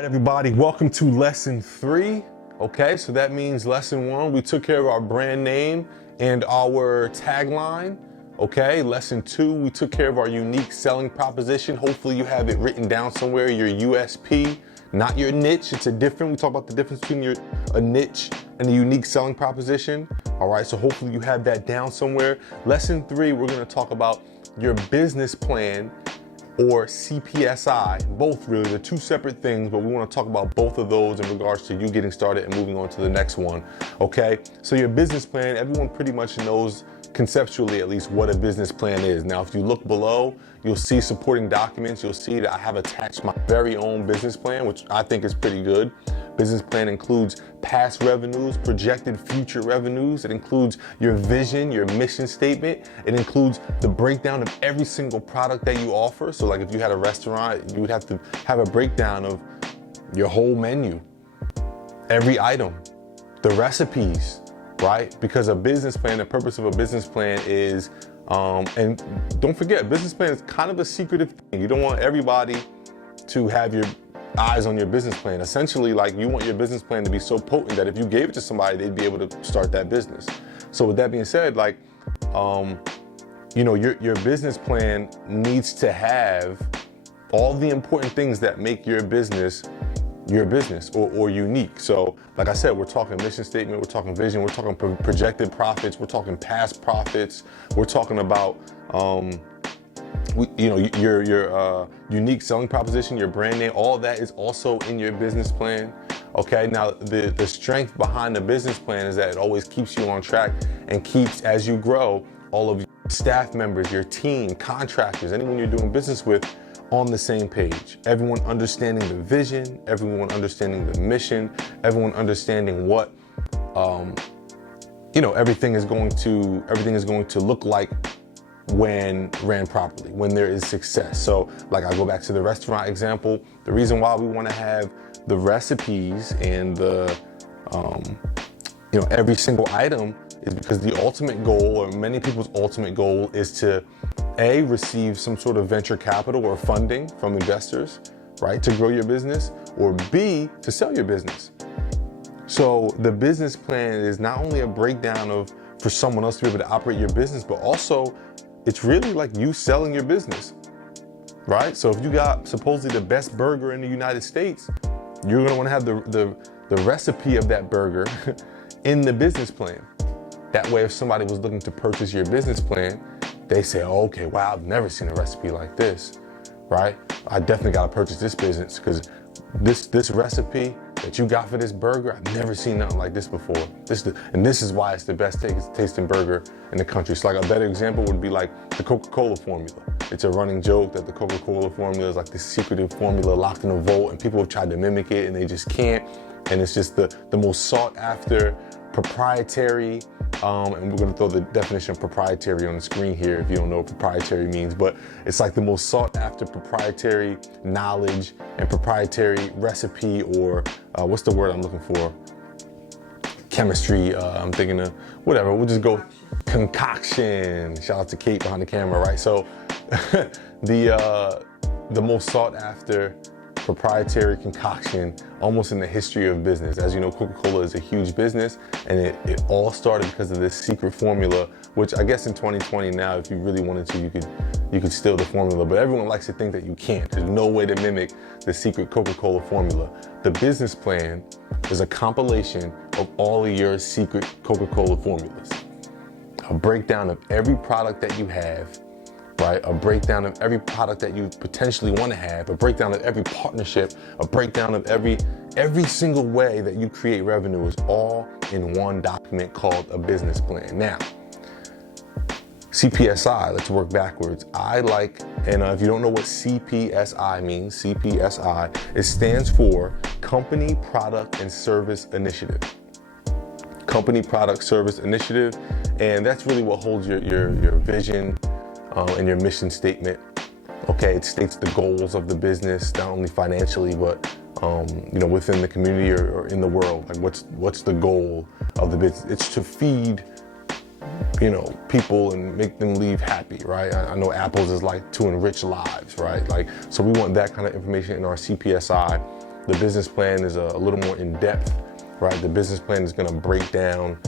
right, everybody, welcome to lesson 3. Okay, so that means lesson 1, we took care of our brand name and our tagline. Okay, lesson 2, we took care of our unique selling proposition. Hopefully you have it written down somewhere, your USP, not your niche. It's a different, we talk about the difference between a niche and a unique selling proposition. All right, so hopefully you have that down somewhere. Lesson 3, we're gonna talk about your business plan, or CPSI, both really, they're two separate things, but we want to talk about both of those in regards to you getting started and moving on to the next one, okay? So your business plan, everyone pretty much knows conceptually at least what a business plan is. Now, if you look below, you'll see supporting documents. You'll see that I have attached my very own business plan, which I think is pretty good. Business plan includes past revenues, projected future revenues. It includes your vision, your mission statement. It includes the breakdown of every single product that you offer. So like if you had a restaurant, you would have to have a breakdown of your whole menu, every item, the recipes, right? Because a business plan, the purpose of a business plan is, and don't forget, a business plan is kind of a secretive thing. You don't want everybody to have your eyes on your business plan. Essentially, like, you want your business plan to be so potent that if you gave it to somebody, they'd be able to start that business. So with that being said, like, you know, your business plan needs to have all the important things that make your business or unique. So like I said, we're talking mission statement, we're talking vision, we're talking projected profits, we're talking past profits, we're talking about your unique selling proposition, your brand name, all of that is also in your business plan. Okay, now the strength behind the business plan is that it always keeps you on track and keeps, as you grow, all of your staff members, your team, contractors, anyone you're doing business with, on the same page. Everyone understanding the vision, everyone understanding the mission, everyone understanding what everything is going to look like when ran properly, when there is success. So like, I go back to the restaurant example, the reason why we want to have the recipes and the every single item is because the ultimate goal, or many people's ultimate goal, is to A, receive some sort of venture capital or funding from investors, right, to grow your business, or B, to sell your business. So the business plan is not only a breakdown for someone else to be able to operate your business, but also it's really like you selling your business, right? So if you got supposedly the best burger in the United States, you're gonna wanna have the recipe of that burger in the business plan. That way, if somebody was looking to purchase your business plan, they say, oh, okay, wow, I've never seen a recipe like this, right? I definitely gotta purchase this business because this recipe that you got for this burger, I've never seen nothing like this before. And this is why it's the best tasting burger in the country. So like, a better example would be like the Coca-Cola formula. It's a running joke that the Coca-Cola formula is like this secretive formula locked in a vault, and people have tried to mimic it and they just can't. And it's just the most sought after proprietary, and we're gonna throw the definition of proprietary on the screen here if you don't know what proprietary means, but it's like the most sought after proprietary knowledge and proprietary recipe, or what's the word I'm looking for? Chemistry, I'm thinking of whatever, we'll just go concoction. Shout out to Kate behind the camera, right? So the most sought after proprietary concoction almost in the history of business. As you know, Coca-Cola is a huge business, and it all started because of this secret formula, which I guess in 2020 now, if you really wanted to, you could steal the formula, but everyone likes to think that you can't. There's no way to mimic the secret Coca-Cola formula. The business plan is a compilation of all of your secret Coca-Cola formulas. A breakdown of every product that you have, right? A breakdown of every product that you potentially want to have, a breakdown of every partnership, a breakdown of every single way that you create revenue is all in one document called a business plan. Now, CPSI, let's work backwards. And if you don't know what CPSI means, CPSI, it stands for Company Product and Service Initiative. Company Product Service Initiative, and that's really what holds your vision and your mission statement. Okay, it states the goals of the business, not only financially, but within the community or in the world. Like, what's the goal of the business? It's to feed people and make them leave happy, right? I know Apple's is like to enrich lives, right? Like, so we want that kind of information in our CPSI. The business plan is a little more in depth, right? The business plan is gonna break down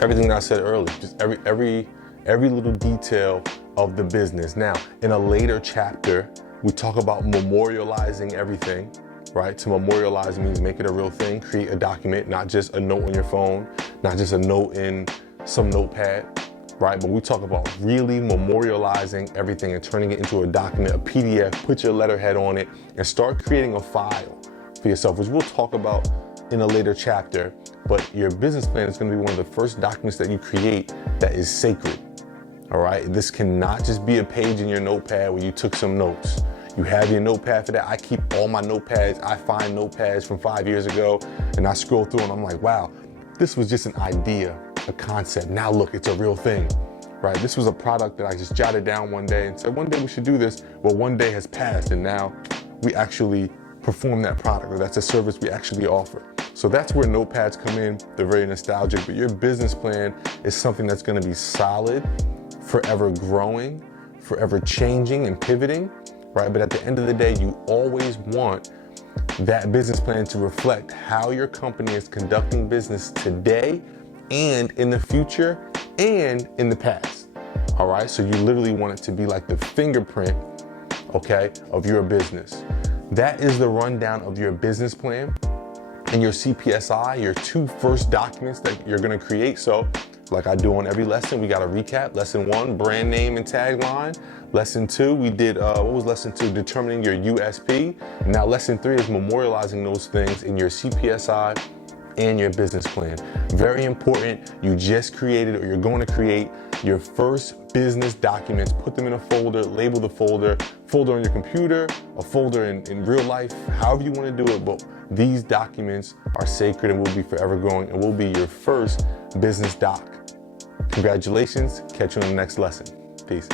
everything that I said earlier, just every little detail of the business. Now, in a later chapter, we talk about memorializing everything, right? To memorialize means make it a real thing, create a document, not just a note on your phone, not just a note in some notepad, right? But we talk about really memorializing everything and turning it into a document, a PDF, put your letterhead on it, and start creating a file for yourself, which we'll talk about in a later chapter. But your business plan is going to be one of the first documents that you create that is sacred. All right. This cannot just be a page in your notepad where you took some notes. You have your notepad for that. I keep all my notepads. I find notepads from 5 years ago and I scroll through and I'm like, wow, this was just an idea, a concept. Now look, it's a real thing, right? This was a product that I just jotted down one day and said, one day we should do this. Well, one day has passed and now we actually perform that product, or that's a service we actually offer. So that's where notepads come in. They're very nostalgic, but your business plan is something that's going to be solid, forever growing, forever changing and pivoting, right? But at the end of the day, you always want that business plan to reflect how your company is conducting business today and in the future and in the past. All right. So you literally want it to be like the fingerprint, okay, of your business. That is the rundown of your business plan and your CPSI, your two first documents that you're going to create. So like I do on every lesson, we got a recap. Lesson 1, brand name and tagline. Lesson 2, we did, what was lesson 2? Determining your USP. And now lesson 3 is memorializing those things in your CPSI and your business plan. Very important. You just created or you're going to create your first business documents, put them in a folder, label the folder on your computer, a folder in real life, however you want to do it. But these documents are sacred and will be forever growing and will be your first business doc. Congratulations. Catch you on the next lesson. Peace.